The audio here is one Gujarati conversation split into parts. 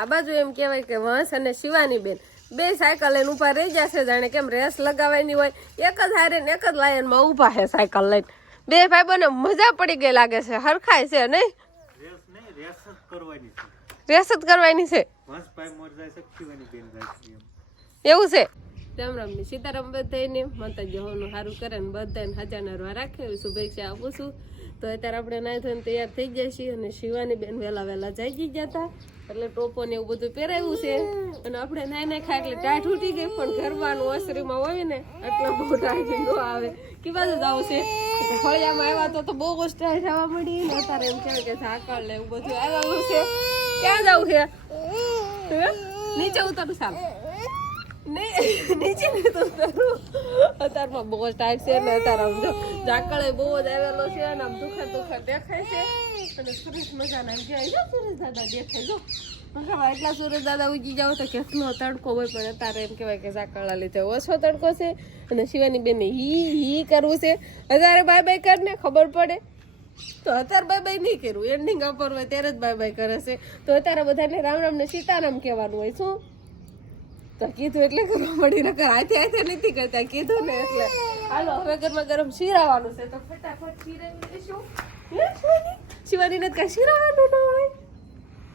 આ બાજુ એમ કહેવાય કે વંશ અને શિવાની બેન બે સાયકલ લઈને ઊભા રહી જશે, જાણે કેમ રેસ લગાવવાની હોય. એક જ હારે ને એક જ લાઈનમાં ઊભા છે સાયકલ લઈને. બે ભાઈ બને મજા પડી ગઈ લાગે છે, હરખાય છે નહીં? રેસ જ કરવાની છે એવું છે. રામ રામ ની સીતારામ બધાને માતાજી હોનું સારું કરે ને બધાને હજાર રાખે એવી શુભેચ્છા આપું છું. તો અત્યારે આપણે નાઈ ધોઈને તૈયાર થઈ જાય છીએ અને શિવાની બેન વહેલા જાગી ગયા હતા એટલે ટોપો ને એવું બધું પહેરાવ્યું છે અને આપણે નાઈ ખાય એટલે ટાઢ ઉઠી ગઈ. પણ ગરબાનું ઓસરીમાં હોય ને એટલે બહુ ટાઢી ન આવે. કે બાજુ જવું છે ફળિયામાં આવ્યા તો બહુ જ ટાઢ થવા મળી ને અત્યારે એમ કહેવાય કે ઝાકળ ને એવું બધું આવ્યું છે. ક્યાં જવું છે? નીચે ઉતરું સારું નહીં, નીચે નહીં તો અત્યારમાં બહુ જ ટાઈટ છે ને અત્યારે આમ જો ઝાકળ બહુ જ આવેલો છે અને આમ દુખા દેખાય છે અને સરસ મજાના એમ કહેવાય સુરેશ દાદા દેખાય. જો એટલા સુરેશ દાદા ઉગી જાવ તો કેટલો તડકો હોય પણ અત્યારે એમ કહેવાય કે ઝાકળના લીધે ઓછો તડકો છે અને શિવાની બેનને હી કરવું છે. અત્યારે બાય બાય કરીને ખબર પડે તો અત્યારે બાય બાય નહીં કર્યું, એન્ડિંગ અપર હોય ત્યારે જ બાય બાય કરે છે. તો અત્યારે બધાને રામ રામ ને સીતારામ કહેવાનું હોય. શું તો કીધું એટલે કરવા મળી નકર હાથે નથી કરતા, કીધું ને એટલે. હાલો હવે ગરમા ગરમ શીરાવાનું છે તો ફટાફટ શીરાવી લઈશું. શિવાનીને કઈ શીરાવાનું ન હોય.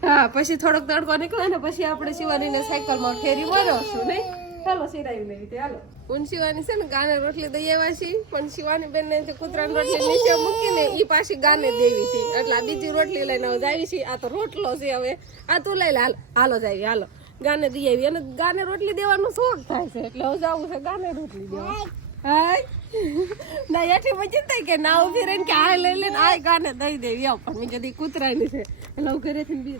હા પછી થોડોક તડકો નીકળે ને પછી આપણે શિવાનીને સાયકલમાં ફેરી મારવશું નહીં. ચાલો શીરાવી લેવી. હાલો હું શિવાની છે ને ગાને રોટલી દઈ આવ્યા છીએ પણ શિવાની બેન ને કૂતરાની રોટલી નીચે મૂકીને એ પાછી ગાને દેવી હતી એટલે આ બીજી રોટલી લઈને હવે આવી છીએ. આ તો રોટલો છે હવે આ તું લઈ લે. હાલો જાવી હાલો ગાને દઈ આવી અને ગાને રોટલી દેવાનો શોખ થાય છે એટલે હવે જવું છે ગાને રોટલી દેવા. હાય ના એઠી મજી થાય કે ના ઉભી રહીને કે આ લઈ લઈને આ ગાને દઈ દેવી આવ પણ મેં કદી કૂતરાની છે એટલે હું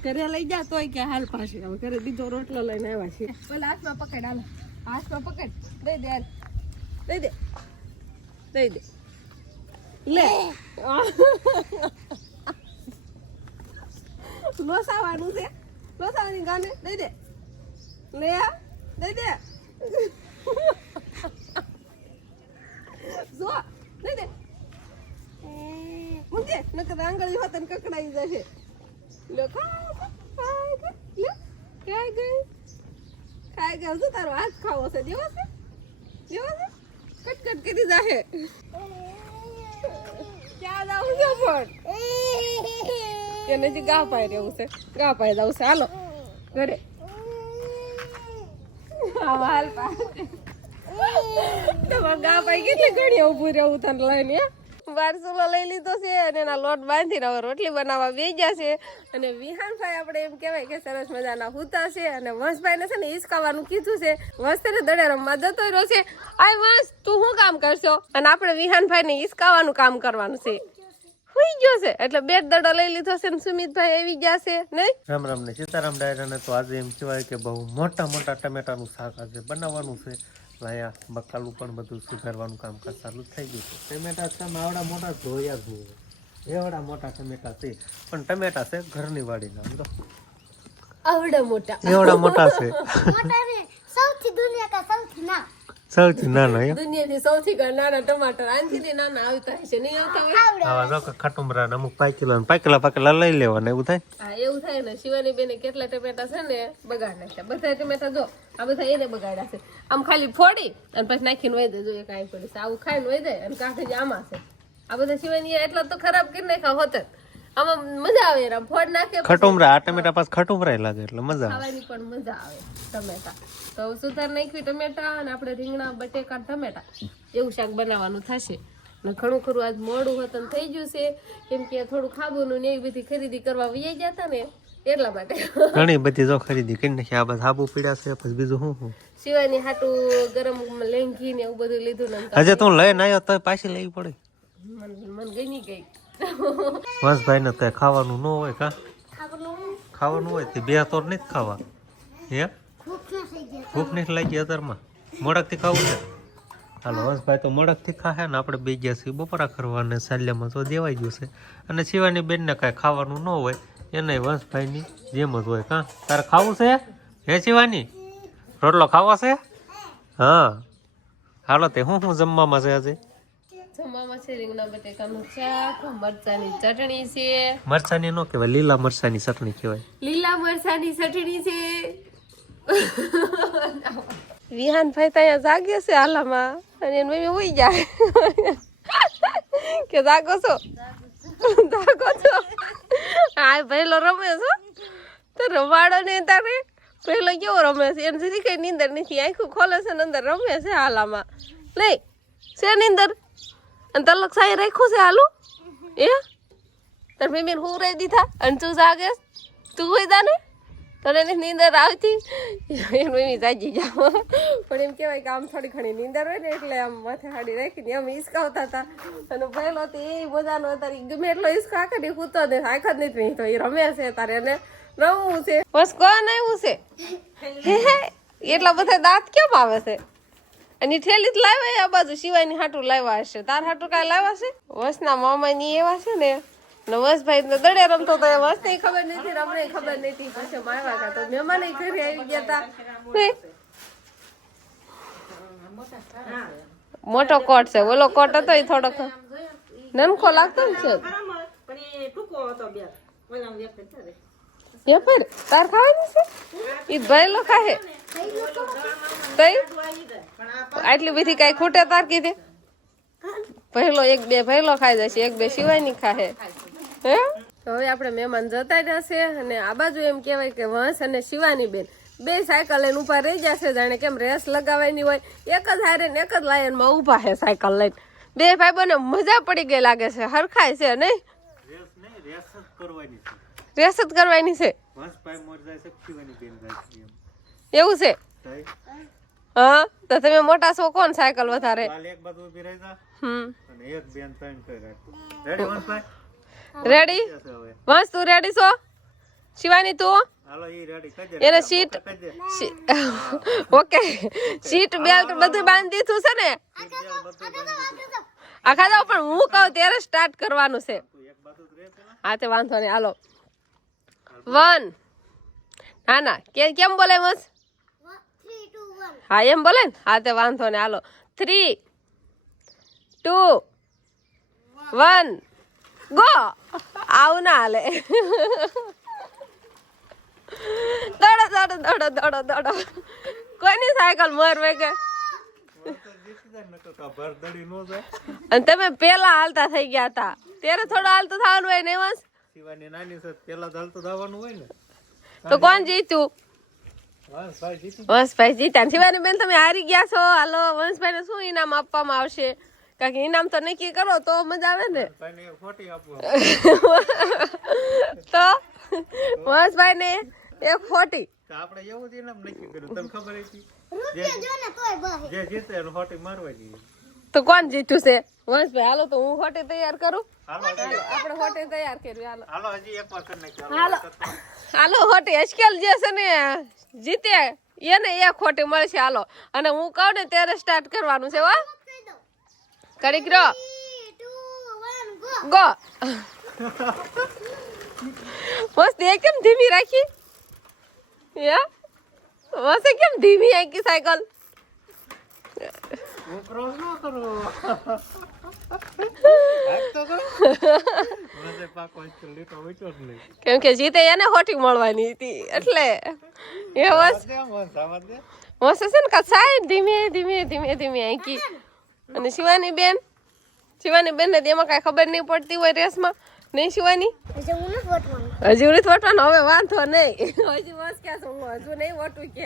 ઘરે લઈ જા તોય કે હાલ પાછી હવે ઘરે બીજો રોટલો લઈને આવ્યા છીએ. પેલા હાથમાં પકડ, હાલો હાથમાં પકડ દઈ દે, હાલ દઈ દે દઈ દે લે. લોસાવાનું છે, લોસાવાની ગાને દઈ દે લે દઈ દે જો દઈ દે મૂકે નકર આંગળી હોત ને કકડાઈ જશે. લે ખાઈ ગઈ જો તારો હાથ ખાવો છે. દેવો છે કટકટ કરી જાહે. ક્યાં જાવું છે પણ એને જે ગા પાય રહેવું છે, ગા પાય જવું છે. હાલો ઘરે હાલ તમારે ગા પાઈ કેટલી ઘણી ઉભું રહેવું તને લઈને. વારસુલો લઈ લીધો છે અને એના લોટ બાંધીને હવે રોટલી બનાવવા બેસી જશે. અને વિહાનભાઈ આપણે એમ કહેવાય કે સરસ મજાના હુતા છે અને વંશભાઈને છે ને હિસકાવાનું કીધું છે. વંશ તેને દડે રમવા જતો રહ્યો છે. આ વંશ તું શું કામ કરશો? અને આપણે વિહાનભાઈને હિસકાવાનું કામ કરવાનું છે. સુઈ ગયો છે એટલે બે દડો લઈ લીધો છે ને સુમિતભાઈ આવી ગયા છે નહીં. રામ રામ ને સીતારામ ડાયરાને તો આજે એમ કહેવાય કે બહુ મોટા ટમેટાનું શાક આજે બનાવવાનું છે. અહીંયા બકાલું પણ બધું સુધારવાનું કામકાજ ચાલુ થઈ ગયું છે. ટમેટા છે આવડા મોટા ધોયા જ નહીં, એવડા મોટા ટમેટા છે પણ ટમેટા છે ઘરની વાડીના. આમ તો આવડા મોટા એવડા મોટા છે. સૌથી નાના દુનિયાની સૌથી નાના ટમાટર આંથી નાના આવતા હશે નહીં આવતા? આવા જો ખટુમરા અમુક પાકેલા લઈ લેવાના એવું થાય. હા એવું થાય ને. શિવાની બેને કેટલા ટમેટા છે ને બગાડ નાખ્યા. બધા ટમેટા જો આ બધા એને બગાડ્યા છે. આમ ખાલી ફોડી અને પછી નાખીને વહી દે. જો એક આવી પડી છે આવું ખાઈને વહી જાય અને કાંઠે આમાં છે આ બધા શિવાની એટલા તો ખરાબ કરી નાખ્યા હોત. આમાં મજા આવે એમ ફોડ નાખે ખટુમરા. આ ટમેટા પાસ ખટુમરા લાગે એટલે મજા આવે ખાવાની પણ મજા આવે. ટમેટા તો સુધાર નાખવી ટમેટા અને આપણે રીંગણા બટેકા ટમેટા એવું શાક બનાવવાનું થશે. ને ઘણું ખરું આજ મોડું હતું થઈ ગયું છે કેમ કે થોડું ખાવાનું ને એવી બધી ખરીદી કરવા વહી ગયા હતા ને એટલા માટે ઘણી બધી જો ખરીદી કરી નાખી. આ બધા સાબુ પીડા છે પછી બીજું શું સિવાની હાટું ગરમ લેંઘી ને એવું બધું લીધું ને હજે તું લઈને આવ્યો તો પાછી લેવી પડે. મને ગમી ગઈ. વંશભાઈ ને કઈ ખાવાનું ન હોય કા ખાવાનું હોય તે બે તોર નથી ખાવા. હે ભૂખ નથી લાગી અત્યારમાં મોડક થી ખાવું છે. હાલો વંશભાઈ તો મોડક થી ખાશે ને આપણે બે ગયા છીએ બપોરા કરવા અને સાલ્યામાં તો દેવાઈ ગયું છે. અને શિવાની બેન ને કઈ ખાવાનું ન હોય એને વંશભાઈ ની જેમ જ હોય. કા તારે ખાવું છે? હે શિવાની રોટલો ખાવો છે? હા હાલો તે હું જમવામાં છે આજે? જમવામાં છે રીંગણા બટેકાનું શાક, મરચાની ચટણી છે. મરચાની નો કહેવાય, લીલા મરચાની ચટણી કહેવાય. લીલા મરચાની ચટણી છે. વિહાન ભાઈ ત્યાં જાગે છે હાલામાં અને એની મમ્મી ઉઈ જાય કે જાગો છો આ પહેલો રમે છો તો રમાડો ને તારે પહેલો કેવો રમે છે એને જરી કઈ નીંદર નથી, આખું ખોલે છે ને અંદર રમે છે હાલામાં. નહીં છે નીંદર અને તલક સાઈ રાખ્યું છે હાલું એ તાર મમ્મી હું રહી દીધા અને તું જાગે તું હોય જા ને તને નીંદર આવતી એની મમ્મી જાગી જાઓ. પણ એમ કહેવાય કે આમ થોડી ઘણી નીંદર હોય ને એટલે આમ માથે હાડી રાખીને આમ હિસકાવતા હતા અને પહેલો તો એ મજાનો તારી ગમે એટલો હિસકો આખા દી કૂતો ને આખા જ નથી તો એ રમે છે તારે એને રમવું છે. બસ કોણ આવ્યું છે એટલા બધા દાંત કેમ આવે છે અને ઠેલી જ લાવ્યા આ બાજુ શિવાની હાટું લાવ્યા હશે. તાર હાટું કાંઈ લાવ્યા છે? વસના મામાની એવા છે ને નવસભાઈ તો દડે રમતો તો એ વસ ની ખબર નથી રમને ખબર નથી પછી આવ્યા હતા તો મહેમાન ઘરે આવી ગયા હતા. મોટો કોટ છે ઓલો કોટ હતો એ થોડોક નનખો લાગતો ને છે. તાર ખાવાની છે ઈ ભરેલો ખાહે તઈ આટલી બધી કઈ ખૂટે તાર કીધે પહેલો એક બે ભરેલો ખાઈ જશે એક બે શિવાની ખાહે. હવે આપણે મહેમાન જતા જશે અને આ બાજુ એમ કહેવાય કે વંશ અને શિવાની બેન બે સાયકલ લઈને ઉભા રહી જશે જાણે કેમ રેસ લગાવવાની હોય. એક જ હારે ને એક જ લાઈનમાં ઉભા છે સાયકલ લઈને. બે ભાઈ બને મજા પડી ગઈ લાગે છે, હરખાય છે નહીં? રેસ જ કરવાની છે એવું છે? હા તો તમે મોટા છો કોણ સાયકલ વધારે? રેડી વંશ તું રેડી છો? શિવાની તું? એને સીટ ઓકે સીટ બેલ્ટ બધું બાંધી દીધું છે ને? આખા જાવ પણ હું કહું ત્યારે સ્ટાર્ટ કરવાનું છે. હા તે વાંધો નહીં હાલો 1 હા ના કેમ બોલે વંશ? હા એમ બોલે ને? હા તે વાંધો નહીં હાલો 3 2 1 ગો. આવું ના હાલે. દોડો દોડો દોડો દોડો દોડો. કોઈની સાયકલ મરવે કે અને તમે પેલા હાલતા થઈ ગયા હતા ત્યારે થોડું હાલતું થવાનું હોય ને વંશ? તો કોણ જીત્યું? વંશભાઈ જીત્યા. શિવાની બેન તમે હારી ગયા છો. હાલો વંશભાઈ ને શું ઇનામ આપવામાં આવશે? કારણ કે ઇનામ તો નક્કી કરો તો મજા આવે ને. તો વંશભાઈ ને 140 આપણે એવું જ ઇનામ નક્કી કર્યું તમને ખબર હતી જે જીતે એનું હોટી મારવાની. તો કોણ જીત્યું છે? વંશભાઈ હાલો તો હું હોટી તૈયાર કરું. આપણે હોટી તૈયાર કર્યું. હાલો હજી એક વાર કરી નાખ્યો. હાલો હોટી અશ્કેલ જે છે ને જીતે એને 1 હોટી મળશે. હાલો અને હું કહું ને ત્યારે સ્ટાર્ટ કરવાનું છે. હો કરી કરો ગો. મસ્ત કેમ ધીમી રાખી? વસે કેમ ધીમી આખી સાયકલ? કેમ કે જીતે એને હોટી મળવાની હતી એટલે એ વસે છે ને સાઈડ ધીમે ધીમે ધીમે ધીમે આખી. અને શિવાની બેન ને એમાં કઈ ખબર નહીં પડતી હોય રેસમાં નહીં શિવાની? હજી નથી વટવાનું. હવે વાંધો નહીં હજી બસ ક્યાં છું હું હજુ નહીં વટું કે.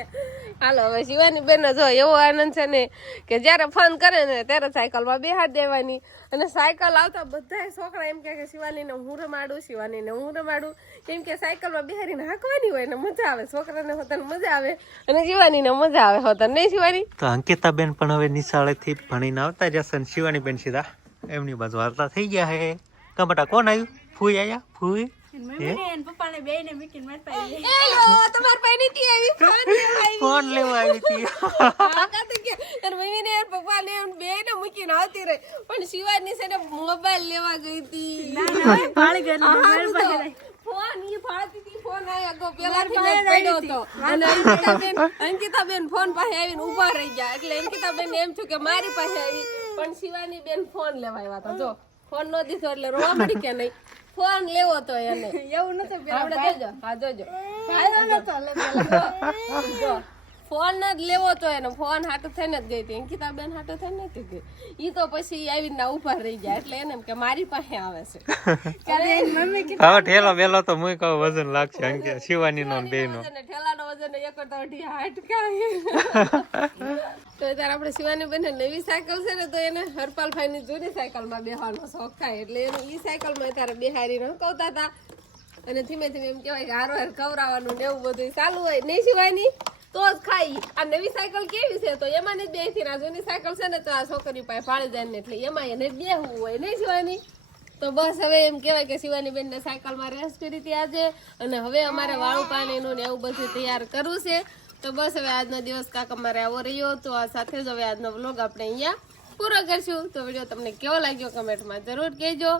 હાલો હવે શિવાની બેન જો એવો આનંદ છે ને કે જયારે ફોન કરે ને ત્યારે સાયકલમાં બેહાડ દેવાની અને સાયકલ આવતા બધા છોકરા એમ કે શિવાનીને હું રમાડું શિવાનીને હું રમાડું કેમ કે સાયકલમાં બેહારીને હાંકવાની હોય ને મજા આવે. છોકરાને હોતને મજા આવે અને શિવાનીને મજા આવે હોતને નહીં શિવાની? તો અંકિતા બેન પણ હવે નિશાળેથી ભણીને આવતા જશે ને શિવાની બેન સીધા એમની બાજુ હાલતા થઈ ગયા હે. કમટા કોણ આવ્યું? ફૂઈ આયા? ફૂઈ ફોન લેવા આવી હતી. પપ્પા ને બે ને મૂકીને આવતી રહી પણ શિવાની છે ને મોબાઈલ લેવા ગઈ હતી. અંકિતા બેન ફોન પાસે આવીને ઉભા રહી ગયા એટલે અંકિતા બેન એમ છું કે મારી પાસે આવી પણ શિવાની બેન ફોન લેવા આવ્યા હતા. જો ફોન નો દીધો એટલે રોવા મળી કે નહીં. ફોન લેવો તો એને એવું નથી આપણે જોજો. હા જોજો જો ફોન જ લેવો તો એને ફોન હાટું થઈને જ ગઈ હતી. અંકિતા બેન હાટું થઈને નથી ગઈ. ઈ તો પછી આવીને ઉભા રહી ગયા એટલે એને એમ કે મારી પાસે આવે છે. હવે ઠેલો બેલો તો મુય કહું વજન લાગશે અંકે શિવાની નો બે નો ઠેલાનો વજન 1 કરતા અઢી હાટકા. તો ત્યારે આપણે શિવાની બેન નવી સાયકલ છે ને તો એને હરપાલભાઈ ની જૂની સાયકલ માં બેહવાનો શોખ થાય એટલે એને ઈ સાયકલ માં ત્યારે બેહારી રખવતા હતા અને ધીમે ધીમે એમ કહેવાય કે હારો હાર ખવડાવવાનું ને એવું બધું ચાલુ હોય નહીં શિવાની તો જ ખાઈ. આ નવી સાયકલ કેવી છે તો એમાં ને બેસી આ જૂની સાયકલ છે ને તો આ છોકરી પાસે ફાળી જાય ને એટલે એમાં એને બેહવું હોય નહીં શિવાની. તો બસ હવે એમ કહેવાય કે શિવાની બેન ને સાયકલ માં રેસ કરી હતી આજે અને હવે અમારે વાળું પાણીનું ને એવું બધું તૈયાર કરવું છે. તો બસ હવે આજનો દિવસ કાક અમારે આવો રહ્યો તો આ સાથે જ હવે આજનો વ્લોગ આપણે અહીંયા પૂરો કરશું. તો વિડીયો તમને કેવો લાગ્યો કમેન્ટમાં જરૂર કહેજો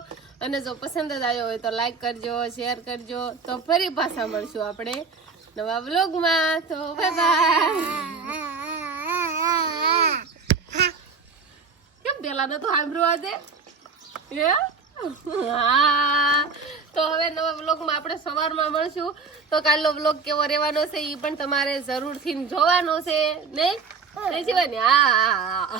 અને જો પસંદ જ આવ્યો હોય તો લાઈક કરજો, શેર કરજો. તો ફરી પાછા મળશું આપણે નવા વ્લોગમાં. તો બાય બાય. કેમ પેલા ને તો સાંભળવા દે હા. તો હવે નવા વ્લોગમાં આપણે સવારમાં મળશું. તો કાલનો વ્લોગ કેવો રહેવાનો છે એ પણ તમારે જરૂરથી જોવાનો છે નહીં શિવાની. હા.